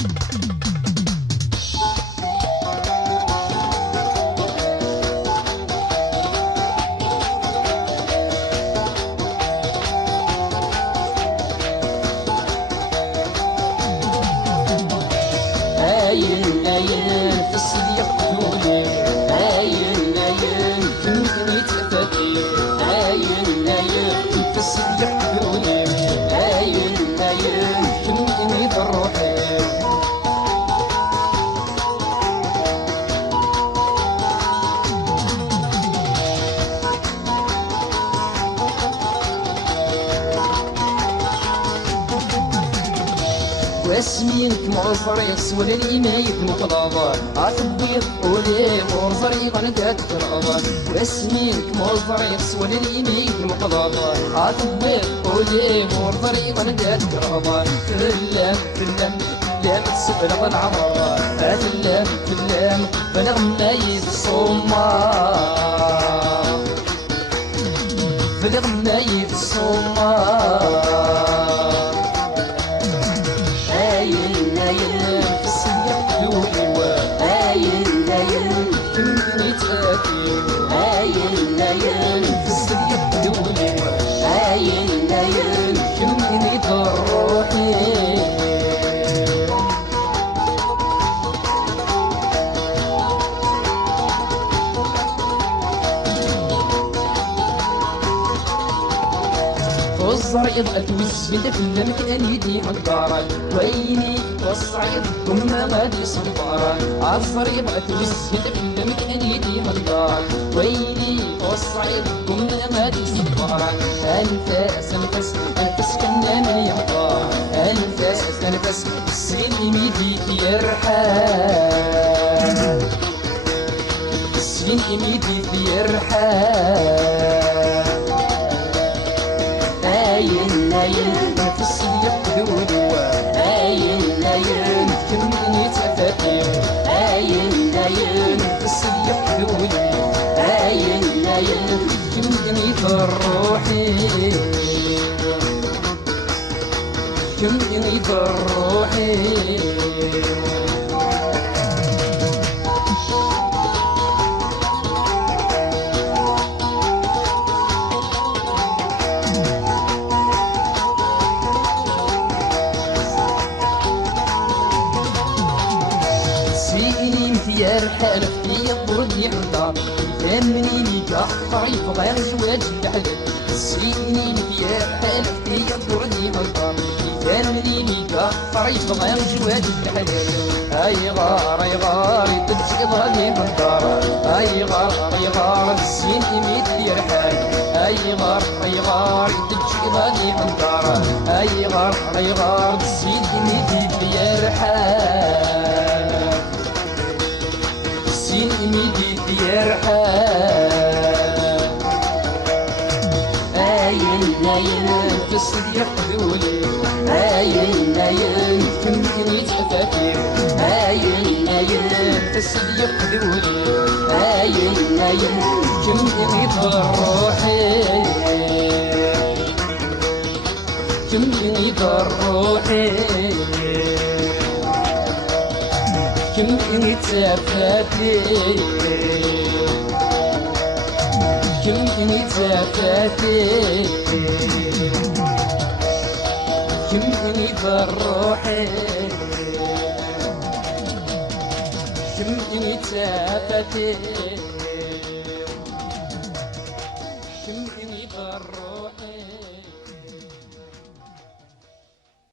هاين هاين في الصديق دولي، هاين هاين في المدينة تفتي، هاين هاين في الصديق دولي، هاين هاين في المدينة الروحي. واسمينك معفريس ولا الإمايك مقلاضة عتبيض ولي مرزري غنقات قلاضة. واسمينك معفريس ولا الإمايك مقلاضة عتبيض ولي مرزري غنقات قلاضة. فلام فلام فلام تسبلغ العمر، فلام فلام بلغ مايز الصومار، بلغ مايز الصومار. هاين هاين في الصديق دولي، هاين هاين في المدينة تأتي، هاين هاين في الصديق دولي، هاين هاين في المدينة الروحي. والصعيد أتوس بنت في المكان يدي حقارا، ويني والصعيد هما غادي صبارا. عالصعيد أتوس بنت في المكان يدي حقارا، ويني والصعيد هما غادي صبارا. أنفاس أنفاس أنفاس كنا من يحضر، أنفاس أنفاس السلم يديك يرحال، السلم يديك يرحال. هاين هاين في الصديق دولي، هاين هاين في المدينة تفتي، هاين هاين في الصديق دولي، هاين هاين في المدينة الروحي، في المدينة الروحي. يا رحال في الضرب يحضر، يفهمني قهر يبغى زواج الحلال. سيني يا رحال في الضرب يحضر، يفهمني قهر يبغى زواج الحلال. اي غار يدج غادي يحضر، اي غار السين يميت يرحال. اي غار يدج غادي يحضر، اي غار السين يميت يرحال، السين يميت يرحال. هاين هاين في الصديق دولي، هاين هاين في المدينة تفتي، هاين هاين في الصديق دولي، هاين هاين في المدينة الروحي، في المدينة الروحي. كم تفتي، كم تفتي، كم روحي، كم تفتي.